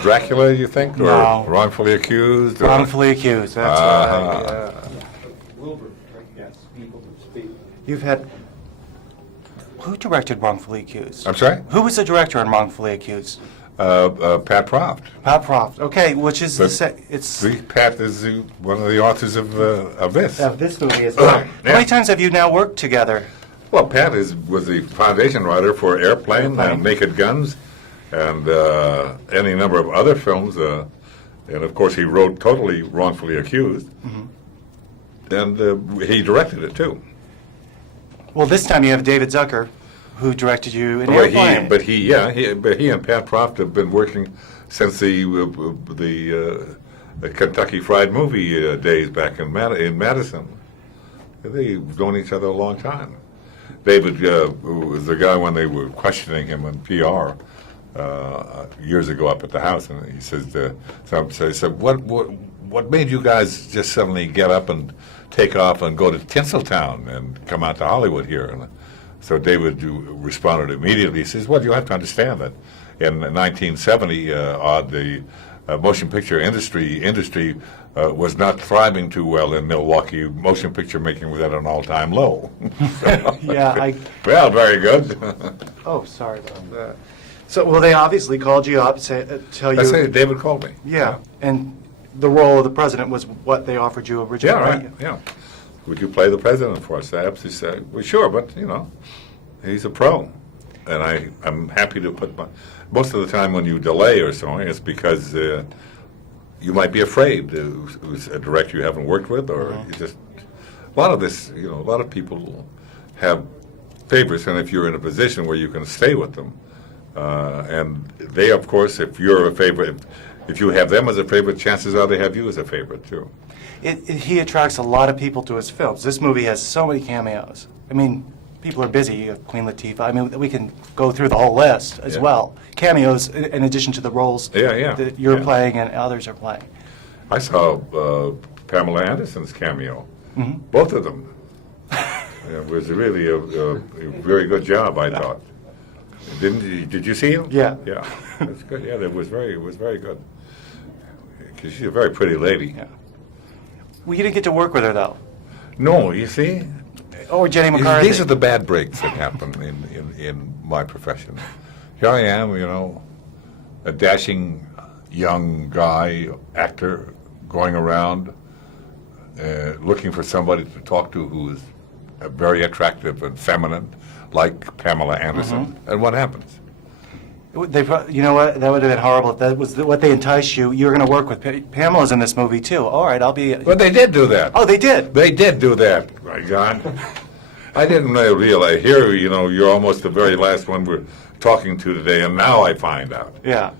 Dracula, you think? Or No. Wrongfully Accused? Wrongfully Accused, that's right. Yeah. Wilbur, yes, people speak. You've had... Who directed Wrongfully Accused? I'm sorry? Who was the director on Wrongfully Accused? Pat Proft. Pat Proft. Okay, which is it's Pat is one of the authors of this. of this movie as well. How many times have you now worked together? Well, Pat was the foundation writer for Airplane and Naked Guns and any number of other films. And, of course, he wrote Totally Wrongfully Accused. And he directed it, too. Well, this time you have David Zucker, who directed you in Well, Airplane. but he and Pat Proft have been working since the Kentucky Fried Movie days back in Madison. They've known each other a long time. David was the guy when they were questioning him in PR years ago up at the house, and he says, he said, what made you guys just suddenly get up and take off and go to Tinseltown and come out to Hollywood here? And so David responded immediately. He says, well, you have to understand that in 1970, the motion picture industry was not thriving too well in Milwaukee. Motion picture making was at an all-time low. Yeah, Well, very good. Oh, sorry about that. So, well, they obviously called you up, tell you... I say David called me. Yeah, and the role of the president was what they offered you originally, Yeah, right, yeah. Would you play the president for us? I absolutely said, well, sure, but, he's a pro. And I'm happy to put most of the time when you delay or so, it's because you might be afraid who's a director you haven't worked with, or you just... A lot of this, a lot of people have favorites, and if you're in a position where you can stay with them, and they, of course, if you're a favorite, if you have them as a favorite, chances are they have you as a favorite, too. He attracts a lot of people to his films. This movie has so many cameos. I mean, people are busy. You have Queen Latifah. I mean, we can go through the whole list as well. Cameos in addition to the roles that you're playing and others are playing. I saw Pamela Anderson's cameo, both of them. It was really a very good job, I thought. Did you see him? Yeah. Yeah, that's good. Yeah, it was very good. Because she's a very pretty lady. Yeah. Well, you didn't get to work with her, though. No, you see? Or Jenny McCarthy. These are the bad breaks that happen in my profession. Here I am, a dashing young guy, actor, going around looking for somebody to talk to who's very attractive and feminine, like Pamela Anderson. And what happens? You know what? That would have been horrible. If that was what they enticed you. You're going to work with Pamela's in this movie too. All right, I'll be. Well, they did do that. Oh, they did. They did do that, my God. I didn't really realize. Here, you're almost the very last one we're talking to today, and now I find out. Yeah.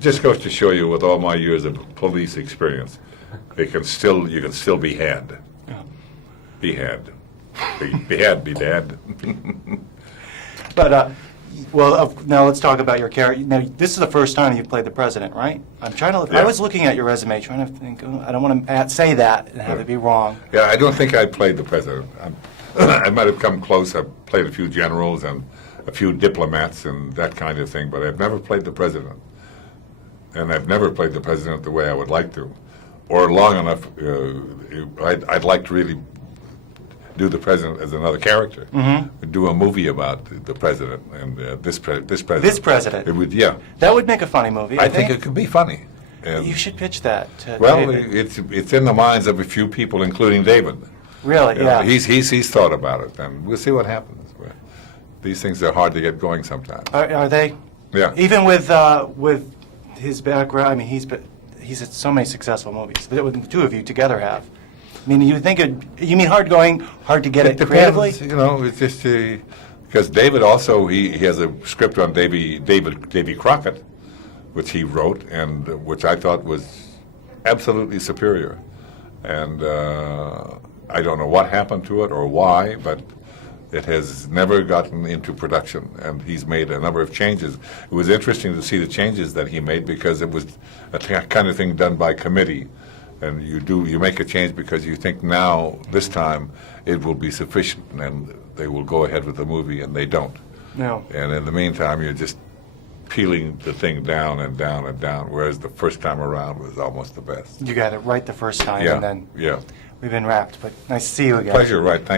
Just goes to show you, with all my years of police experience, you can still be had. Be had. Be bad. But well, now let's talk about your character. Now, this is the first time you've played the president, right? I'm trying to. I was looking at your resume, trying to think. I don't want to say that and have it be wrong. Yeah, I don't think I played the president. I might have come close. I've played a few generals and a few diplomats and that kind of thing, but I've never played the president. And I've never played the president the way I would like to, or long enough. I'd like to really do the president as another character. Do a movie about the president and this president. This president. It would, yeah. That would make a funny movie. I think it could be funny. And you should pitch that to well, David. it's in the minds of a few people, including David. Really? Yeah. He's thought about it, and we'll see what happens. These things are hard to get going sometimes. Are they? Yeah. Even with his background, I mean, he's had so many successful movies that the two of you together have. I mean, you think you mean hard to get it creatively? Depends, it's just because David also he has a script on Davy Crockett, which he wrote and which I thought was absolutely superior, and I don't know what happened to it or why, but it has never gotten into production, and he's made a number of changes. It was interesting to see the changes that he made because it was a kind of thing done by committee. And you make a change because you think now, this time, it will be sufficient, and they will go ahead with the movie, and they don't. No. And in the meantime, you're just peeling the thing down and down and down, whereas the first time around was almost the best. You got it right the first time, Yeah, and then yeah. we've been wrapped. But nice to see you again. Pleasure, right, thank